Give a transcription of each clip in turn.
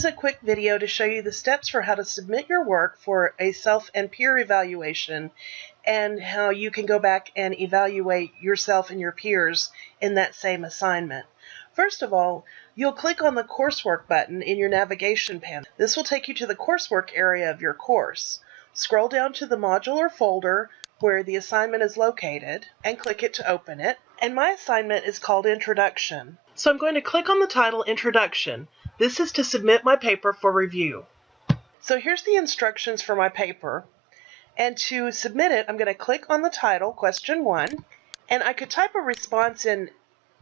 is a quick video to show you the steps for how to submit your work for a self and peer evaluation and how you can go back and evaluate yourself and your peers in that same assignment. First of all, you'll click on the coursework button in your navigation panel. This will take you to the coursework area of your course. Scroll down to the module or folder where the assignment is located and click it to open it. And my assignment is called Introduction. So I'm going to click on the title Introduction. This is to submit my paper for review. So here's the instructions for my paper. And to submit it, I'm going to click on the title, question 1. And I could type a response in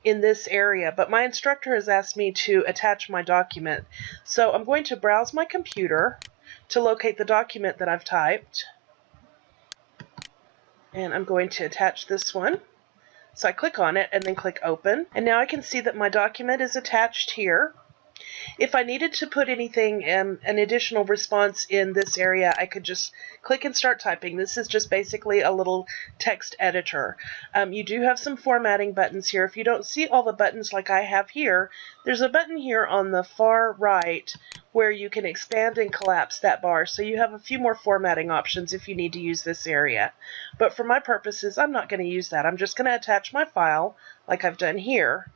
this area, but my instructor has asked me to attach my document. So I'm going to browse my computer to locate the document that I've typed. And I'm going to attach this one. So I click on it and then click Open. And now I can see that my document is attached here. If I needed to put anything, an additional response in this area, I could just click and start typing. This is just basically a little text editor. You do have some formatting buttons here. If you don't see all the buttons like I have here, there's a button here on the far right where you can expand and collapse that bar. So you have a few more formatting options if you need to use this area. But for my purposes, I'm not going to use that. I'm just going to attach my file like I've done here.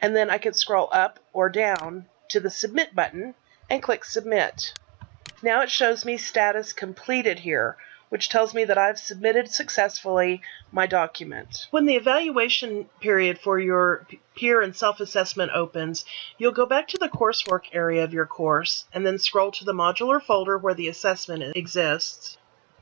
And then I can scroll up or down to the Submit button and click Submit. Now it shows me status completed here, which tells me that I've submitted successfully my document. When the evaluation period for your peer and self-assessment opens, you'll go back to the coursework area of your course and then scroll to the modular folder where the assessment exists.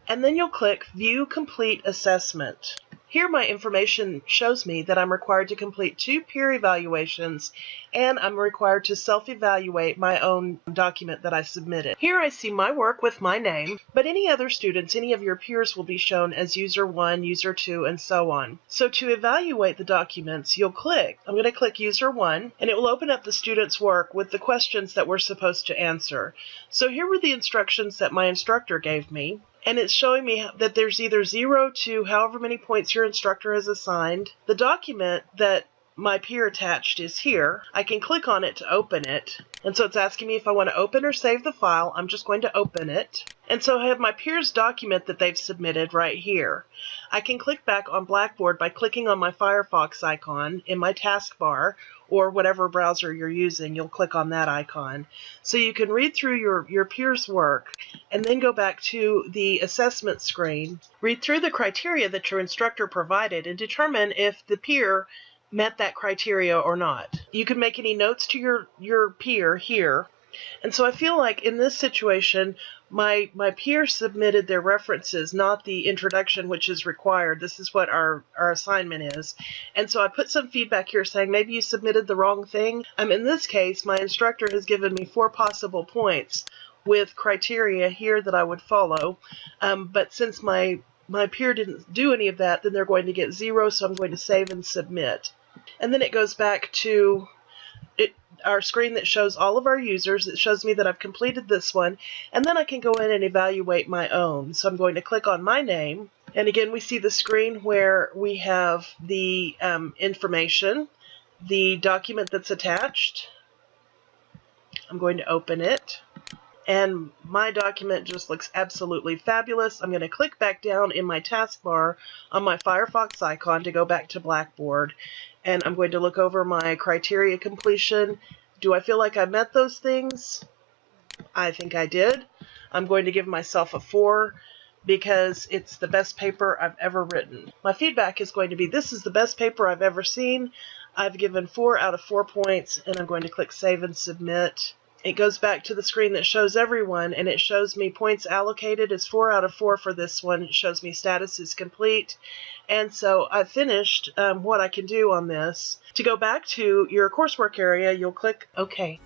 And then you'll click View Complete Assessment. Here my information shows me that I'm required to complete 2 peer evaluations and I'm required to self-evaluate my own document that I submitted. Here I see my work with my name, but any other students, any of your peers will be shown as User 1, User 2, and so on. So to evaluate the documents, I'm going to click User 1, and it will open up the student's work with the questions that we're supposed to answer. So here were the instructions that my instructor gave me. And it's showing me that there's either 0 to however many points your instructor has assigned. The document that my peer attached is here. I can click on it to open it. And so it's asking me if I want to open or save the file. I'm just going to open it. And so I have my peer's document that they've submitted right here. I can click back on Blackboard by clicking on my Firefox icon in my taskbar, or whatever browser you're using, you'll click on that icon. So you can read through your peer's work and then go back to the assessment screen, read through the criteria that your instructor provided, and determine if the peer met that criteria or not. You can make any notes to your peer here. And so I feel like in this situation, my peer submitted their references, not the introduction, which is required. This is what our assignment is. And so I put some feedback here saying maybe you submitted the wrong thing. In this case, my instructor has given me 4 possible points with criteria here that I would follow. But since my peer didn't do any of that, then they're going to get 0, so I'm going to save and submit. And then it goes back to our screen that shows all of our users. It shows me that I've completed this one, and then I can go in and evaluate my own. So I'm going to click on my name, and again we see the screen where we have the information, the document that's attached. I'm going to open it, and my document just looks absolutely fabulous. I'm going to click back down in my taskbar on my Firefox icon to go back to Blackboard. And I'm going to look over my criteria completion. Do I feel like I met those things? I think I did. I'm going to give myself a 4 because it's the best paper I've ever written. My feedback is going to be, this is the best paper I've ever seen. I've given 4 out of 4 points, and I'm going to click Save and Submit. It goes back to the screen that shows everyone, and it shows me points allocated as 4 out of 4 for this one. It shows me status is complete. And so I've finished what I can do on this. To go back to your coursework area, you'll click OK.